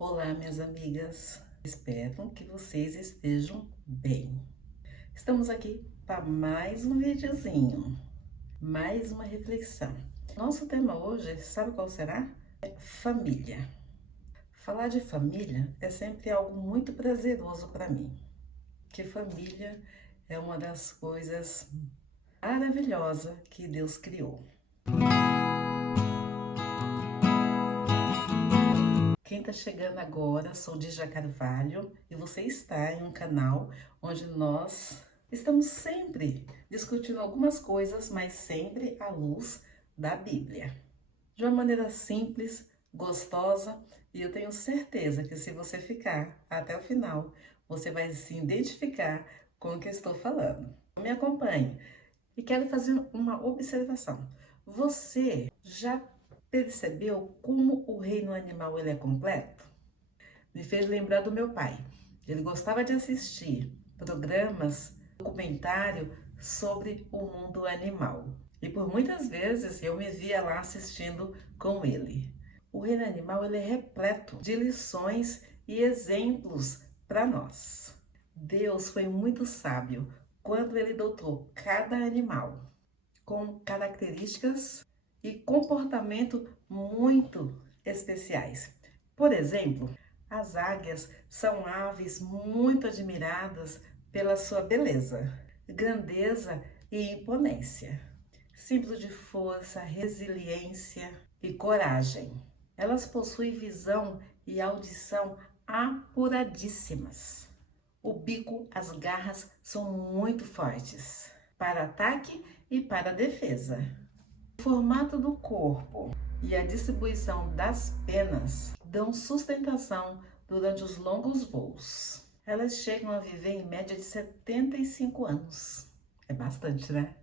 Olá, minhas amigas. Espero que vocês estejam bem. Estamos aqui para mais um videozinho, mais uma reflexão. Nosso tema hoje, sabe qual será? É família. Falar de família é sempre algo muito prazeroso para mim, porque família é uma das coisas maravilhosas que Deus criou. Quem está chegando agora, sou Dígia Carvalho e você está em um canal onde nós estamos sempre discutindo algumas coisas, mas sempre à luz da Bíblia. De uma maneira simples, gostosa, e eu tenho certeza que se você ficar até o final, você vai se identificar com o que eu estou falando. Me acompanhe e quero fazer uma observação. Você já percebeu como o reino animal ele é completo? Me fez lembrar do meu pai. Ele gostava de assistir programas, documentário sobre o mundo animal. E por muitas vezes eu me via lá assistindo com ele. O reino animal ele é repleto de lições e exemplos para nós. Deus foi muito sábio quando ele dotou cada animal com características e comportamento muito especiais. Por exemplo, as águias são aves muito admiradas pela sua beleza, grandeza e imponência, símbolo de força, resiliência e coragem. Elas possuem visão e audição apuradíssimas. O bico, as garras são muito fortes para ataque e para defesa. O formato do corpo e a distribuição das penas dão sustentação durante os longos voos. Elas chegam a viver em média de 75 anos. É bastante, né?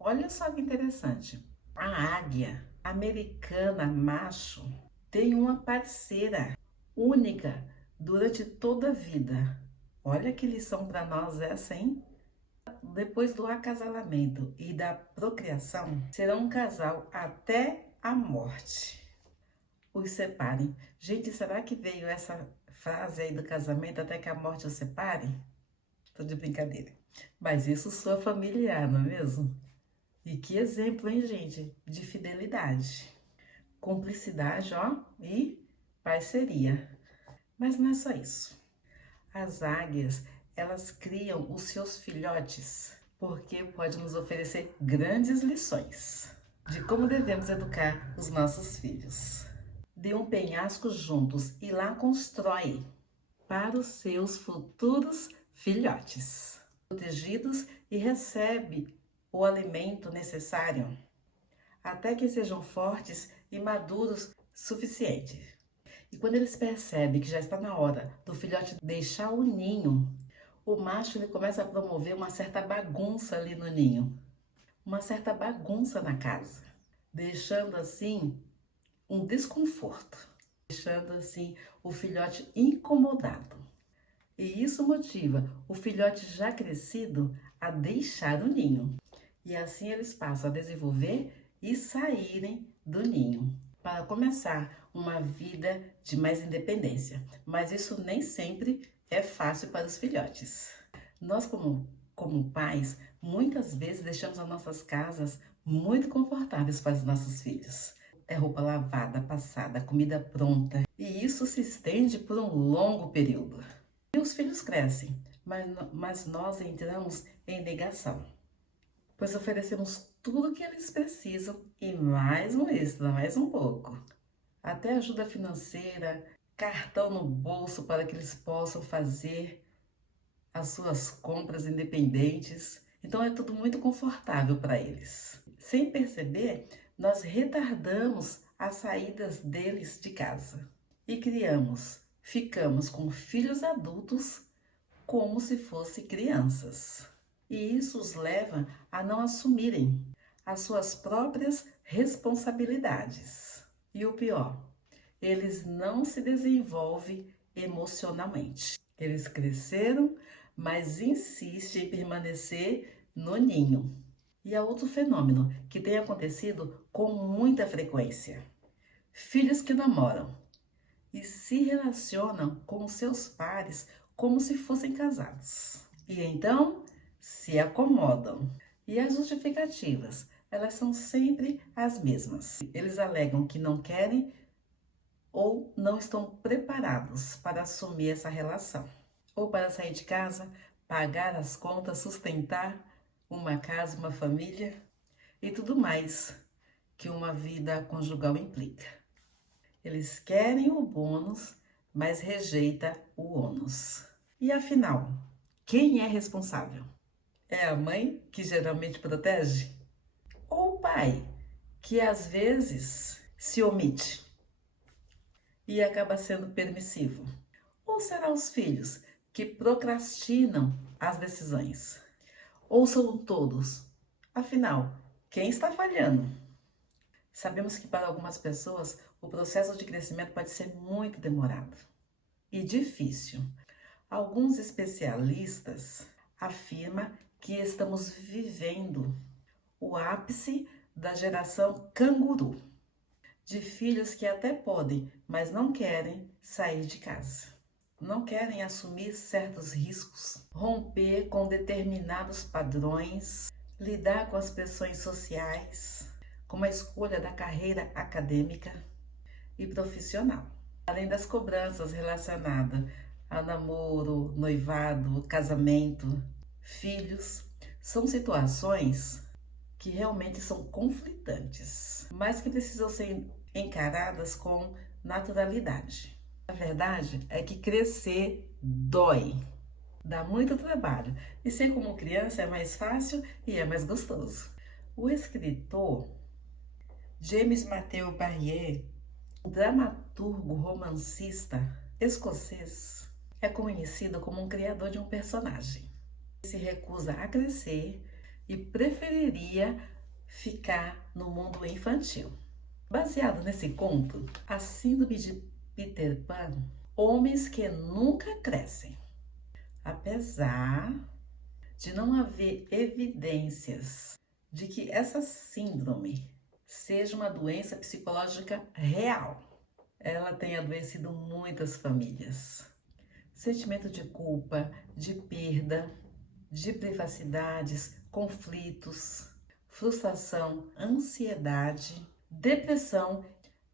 Olha só que interessante. A águia americana macho tem uma parceira única durante toda a vida. Olha que lição para nós essa, hein? Depois do acasalamento e da procriação, serão um casal até a morte. Os separem. Gente, será que veio essa frase aí do casamento até que a morte os separe? Tô de brincadeira. Mas isso soa familiar, não é mesmo? E que exemplo, hein, gente? De fidelidade, cumplicidade, ó, e parceria. Mas não é só isso. As águias, elas criam os seus filhotes, porque pode nos oferecer grandes lições de como devemos educar os nossos filhos. De um penhasco juntos e lá constrói para os seus futuros filhotes, protegidos e recebe o alimento necessário até que sejam fortes e maduros suficiente. E quando eles percebem que já está na hora do filhote deixar o ninho, o macho ele começa a promover uma certa bagunça ali no ninho, uma certa bagunça na casa, deixando assim um desconforto, deixando assim o filhote incomodado. E isso motiva o filhote já crescido a deixar o ninho. E assim eles passam a desenvolver e saírem do ninho, para começar uma vida de mais independência. Mas isso nem sempre é fácil para os filhotes. Nós, como pais, muitas vezes deixamos as nossas casas muito confortáveis para os nossos filhos. É roupa lavada, passada, comida pronta. E isso se estende por um longo período. E os filhos crescem, mas nós entramos em negação, pois oferecemos tudo o que eles precisam e mais um extra, mais um pouco. Até ajuda financeira, cartão no bolso para que eles possam fazer as suas compras independentes. Então é tudo muito confortável para eles. Sem perceber, nós retardamos as saídas deles de casa e ficamos com filhos adultos como se fossem crianças. E isso os leva a não assumirem as suas próprias responsabilidades. E o pior, eles não se desenvolvem emocionalmente. Eles cresceram, mas insistem em permanecer no ninho. E há outro fenômeno que tem acontecido com muita frequência: filhos que namoram e se relacionam com os seus pares como se fossem casados. E então se acomodam. E as justificativas, elas são sempre as mesmas. Eles alegam que não querem ou não estão preparados para assumir essa relação, ou para sair de casa, pagar as contas, sustentar uma casa, uma família e tudo mais que uma vida conjugal implica. Eles querem o bônus, mas rejeita o ônus. E afinal, quem é responsável? É a mãe, que geralmente protege? Ou o pai, que às vezes se omite e acaba sendo permissivo? Ou serão os filhos, que procrastinam as decisões? Ou são todos? Afinal, quem está falhando? Sabemos que para algumas pessoas o processo de crescimento pode ser muito demorado e difícil. Alguns especialistas afirmam que estamos vivendo o ápice da geração canguru, de filhos que até podem, mas não querem sair de casa. Não querem assumir certos riscos, romper com determinados padrões, lidar com as pressões sociais, como a escolha da carreira acadêmica e profissional, além das cobranças relacionadas a namoro, noivado, casamento, filhos. São situações que realmente são conflitantes, mas que precisam ser encaradas com naturalidade. A verdade é que crescer dói, dá muito trabalho, e ser como criança é mais fácil e é mais gostoso. O escritor James Matthew Barrie, dramaturgo romancista escocês, é conhecido como um criador de um personagem que se recusa a crescer e preferiria ficar no mundo infantil. Baseado nesse conto, a síndrome de Peter Pan, homens que nunca crescem. Apesar de não haver evidências de que essa síndrome seja uma doença psicológica real, ela tem adoecido muitas famílias. Sentimento de culpa, de perda, de privacidades, conflitos, frustração, ansiedade, depressão,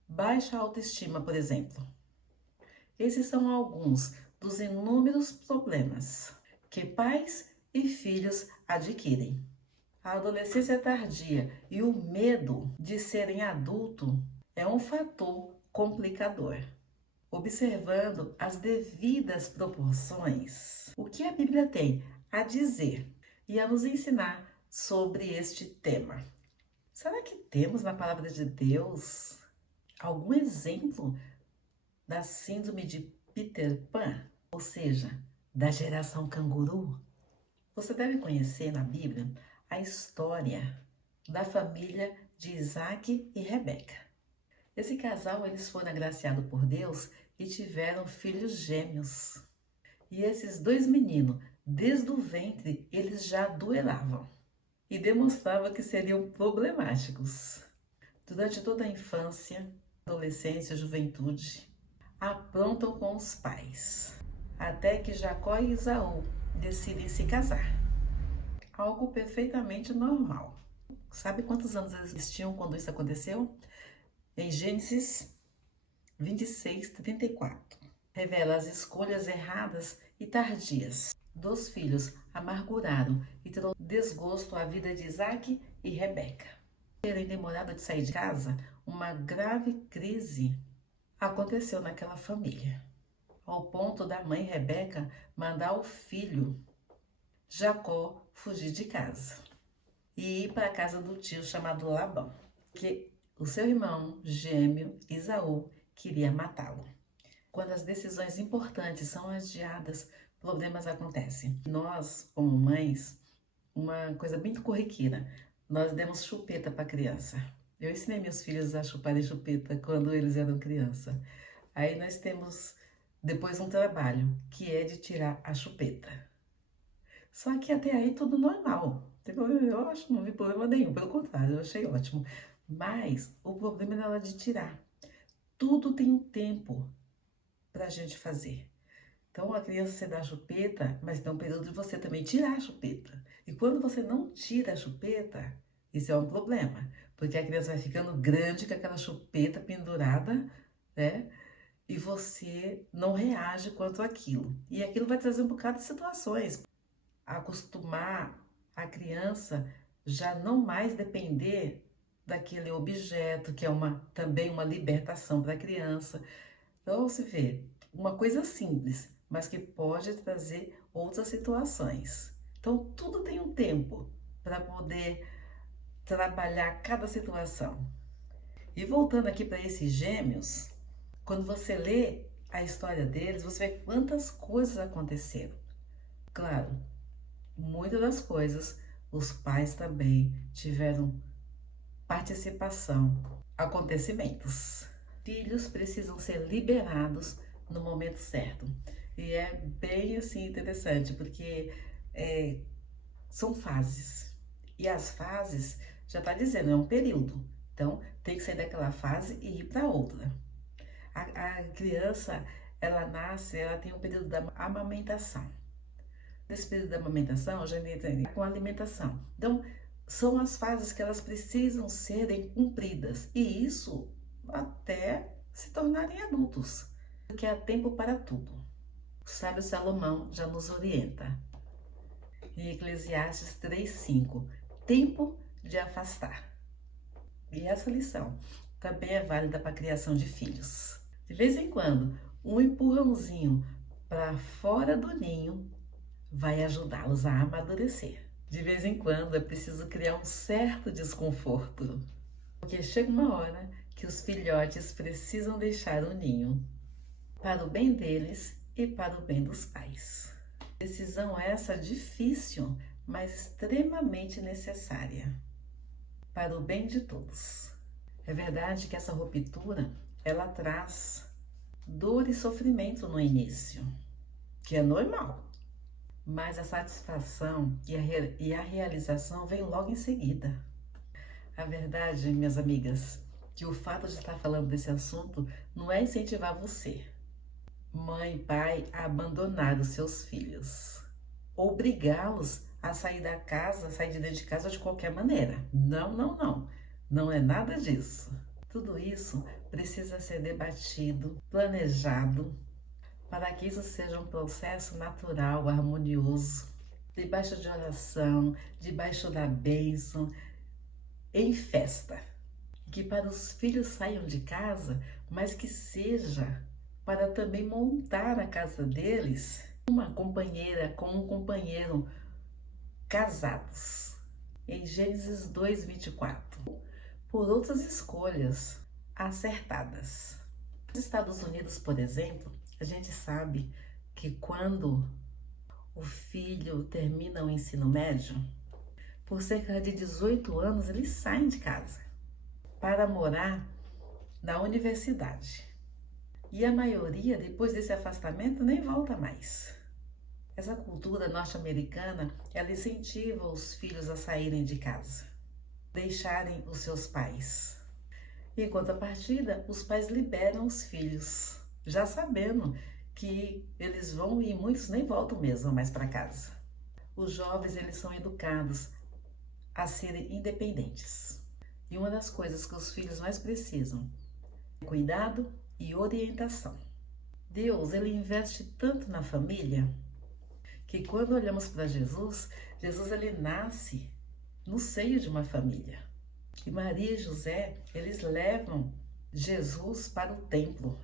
baixa autoestima, por exemplo. Esses são alguns dos inúmeros problemas que pais e filhos adquirem. A adolescência tardia e o medo de serem adulto é um fator complicador. Observando as devidas proporções, o que a Bíblia tem a dizer e a nos ensinar sobre este tema? Será que temos na palavra de Deus algum exemplo da síndrome de Peter Pan, ou seja, da geração canguru? Você deve conhecer na Bíblia a história da família de Isaac e Rebeca. Esse casal, eles foram agraciados por Deus e tiveram filhos gêmeos. E esses dois meninos, desde o ventre, eles já duelavam e demonstravam que seriam problemáticos. Durante toda a infância, adolescência, juventude, aprontam com os pais, até que Jacó e Esaú decidem se casar. Algo perfeitamente normal. Sabe quantos anos eles tinham quando isso aconteceu? Em Gênesis 26:34, revela as escolhas erradas e tardias dos filhos amarguraram e trouxeram desgosto à vida de Isaac e Rebeca. Terem demorado de sair de casa, uma grave crise aconteceu naquela família, ao ponto da mãe Rebeca mandar o filho Jacó fugir de casa e ir para a casa do tio chamado Labão, que o seu irmão gêmeo Esaú queria matá-lo. Quando as decisões importantes são adiadas, problemas acontecem. Nós, como mães, uma coisa bem corriqueira, nós demos chupeta para a criança. Eu ensinei meus filhos a chuparem chupeta quando eles eram criança. Aí nós temos depois um trabalho, que é de tirar a chupeta. Só que até aí tudo normal. Eu acho que não vi problema nenhum, pelo contrário, eu achei ótimo. Mas o problema é na hora de tirar. Tudo tem um tempo. para a gente fazer. Então, a criança você dá a chupeta, mas tem um período de você também tirar a chupeta. E quando você não tira a chupeta, isso é um problema, porque a criança vai ficando grande com aquela chupeta pendurada, né? E você não reage quanto àquilo. E aquilo vai trazer um bocado de situações. Acostumar a criança já não mais depender daquele objeto, que é também uma libertação para a criança. Então, você vê, uma coisa simples, mas que pode trazer outras situações. Então, tudo tem um tempo para poder trabalhar cada situação. E voltando aqui para esses gêmeos, quando você lê a história deles, você vê quantas coisas aconteceram. Claro, muitas das coisas os pais também tiveram participação, acontecimentos. Filhos precisam ser liberados no momento certo. E é bem assim interessante, porque são fases. E as fases, já está dizendo, é um período. Então, tem que sair daquela fase e ir para outra. A criança, ela nasce, ela tem um período da amamentação. Nesse período da amamentação, já entra com a alimentação. Então, são as fases que elas precisam serem cumpridas. E isso até se tornarem adultos. Porque há tempo para tudo. O sábio Salomão já nos orienta. Em Eclesiastes 3:5, tempo de afastar. E essa lição também é válida para a criação de filhos. De vez em quando, um empurrãozinho para fora do ninho vai ajudá-los a amadurecer. De vez em quando é preciso criar um certo desconforto, porque chega uma hora que os filhotes precisam deixar o ninho, para o bem deles e para o bem dos pais. Decisão essa difícil, mas extremamente necessária, para o bem de todos. É verdade que essa ruptura, ela traz dor e sofrimento no início, que é normal. Mas a satisfação e a realização vem logo em seguida. A verdade, minhas amigas, que o fato de estar falando desse assunto não é incentivar você, mãe e pai, a abandonar os seus filhos, obrigá-los a sair da casa, sair de dentro de casa de qualquer maneira. Não, não, não. Não é nada disso. Tudo isso precisa ser debatido, planejado, para que isso seja um processo natural, harmonioso, debaixo de oração, debaixo da bênção, em festa. Que para os filhos saiam de casa, mas que seja para também montar a casa deles, uma companheira com um companheiro, casados. Em Gênesis 2:24, por outras escolhas acertadas. Nos Estados Unidos, por exemplo, a gente sabe que quando o filho termina o ensino médio, por cerca de 18 anos eles saem de casa para morar na universidade. E a maioria, depois desse afastamento, nem volta mais. Essa cultura norte-americana, ela incentiva os filhos a saírem de casa, deixarem os seus pais. Em contrapartida, os pais liberam os filhos, já sabendo que eles vão e muitos nem voltam mesmo mais para casa. Os jovens, eles são educados a serem independentes. E uma das coisas que os filhos mais precisam é cuidado e orientação. Deus, ele investe tanto na família que quando olhamos para Jesus, ele nasce no seio de uma família. E Maria e José, eles levam Jesus para o templo,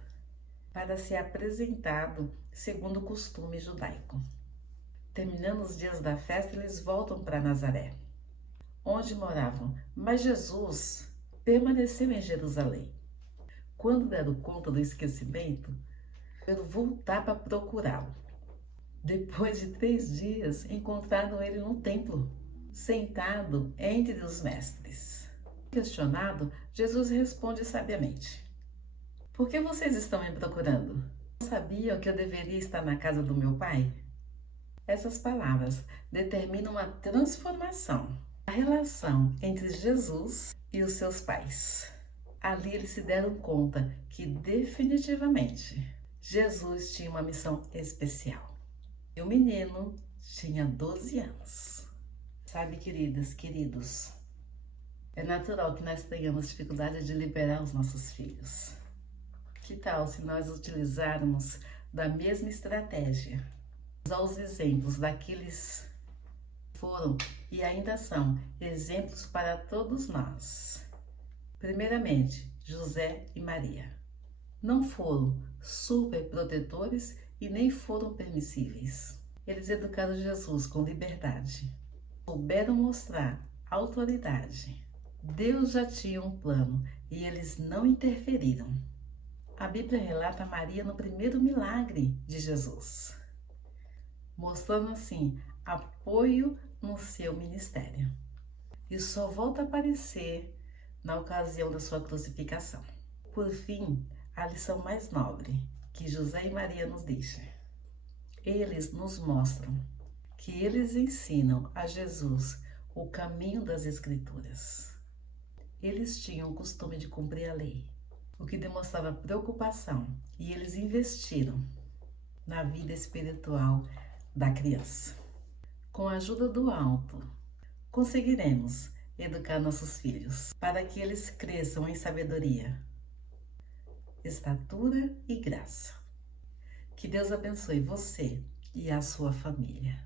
para ser apresentado segundo o costume judaico. Terminando os dias da festa, eles voltam para Nazaré, onde moravam. Mas Jesus permaneceu em Jerusalém. Quando deram conta do esquecimento, foram voltar para procurá-lo. Depois de 3 dias, encontraram ele no templo, sentado entre os mestres. Questionado, Jesus responde sabiamente: por que vocês estão me procurando? Não sabiam que eu deveria estar na casa do meu pai? Essas palavras determinam a transformação, a relação entre Jesus e os seus pais. Ali eles se deram conta que definitivamente Jesus tinha uma missão especial. E o menino tinha 12 anos. Sabe, queridas, queridos, é natural que nós tenhamos dificuldade de liberar os nossos filhos. Que tal se nós utilizarmos da mesma estratégia? Usar os exemplos daqueles que foram e ainda são exemplos para todos nós. Primeiramente, José e Maria. Não foram super protetores e nem foram permissíveis. Eles educaram Jesus com liberdade. Souberam mostrar autoridade. Deus já tinha um plano e eles não interferiram. A Bíblia relata Maria no primeiro milagre de Jesus, mostrando assim apoio no seu ministério. E só volta a aparecer na ocasião da sua crucificação. Por fim, a lição mais nobre que José e Maria nos deixam. Eles nos mostram que eles ensinam a Jesus o caminho das Escrituras. Eles tinham o costume de cumprir a lei, o que demonstrava preocupação, e eles investiram na vida espiritual da criança. Com a ajuda do alto, conseguiremos educar nossos filhos para que eles cresçam em sabedoria, estatura e graça. Que Deus abençoe você e a sua família.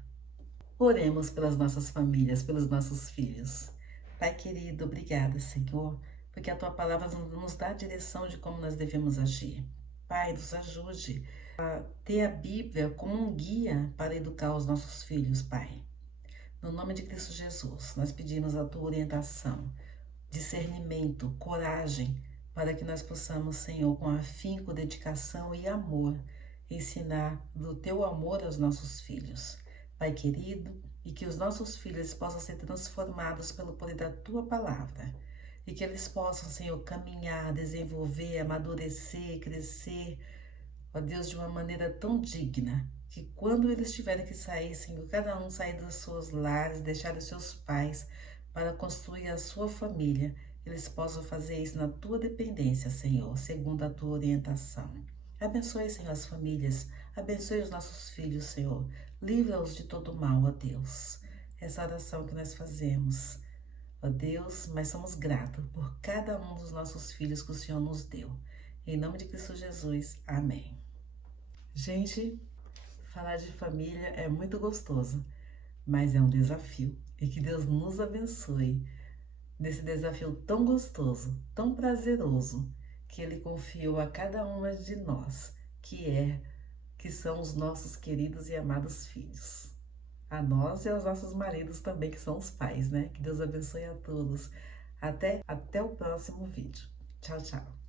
Oremos pelas nossas famílias, pelos nossos filhos. Pai querido, obrigada, Senhor, porque a Tua palavra nos dá a direção de como nós devemos agir. Pai, nos ajude a ter a Bíblia como um guia para educar os nossos filhos, Pai. No nome de Cristo Jesus, nós pedimos a Tua orientação, discernimento, coragem, para que nós possamos, Senhor, com afinco, dedicação e amor, ensinar do Teu amor aos nossos filhos. Pai querido, e que os nossos filhos possam ser transformados pelo poder da Tua palavra, e que eles possam, Senhor, caminhar, desenvolver, amadurecer, crescer, ó Deus, de uma maneira tão digna, que quando eles tiverem que sair, Senhor, cada um sair dos seus lares, deixar os seus pais para construir a sua família, eles possam fazer isso na Tua dependência, Senhor, segundo a Tua orientação. Abençoe, Senhor, as famílias, abençoe os nossos filhos, Senhor, livra-os de todo mal, ó Deus. Essa oração que nós fazemos, ó Deus, mas somos gratos por cada um dos nossos filhos que o Senhor nos deu. Em nome de Cristo Jesus, amém. Gente, falar de família é muito gostoso, mas é um desafio. E que Deus nos abençoe nesse desafio tão gostoso, tão prazeroso, que Ele confiou a cada uma de nós, que são os nossos queridos e amados filhos. A nós e aos nossos maridos também, que são os pais, né? Que Deus abençoe a todos. Até o próximo vídeo. Tchau, tchau.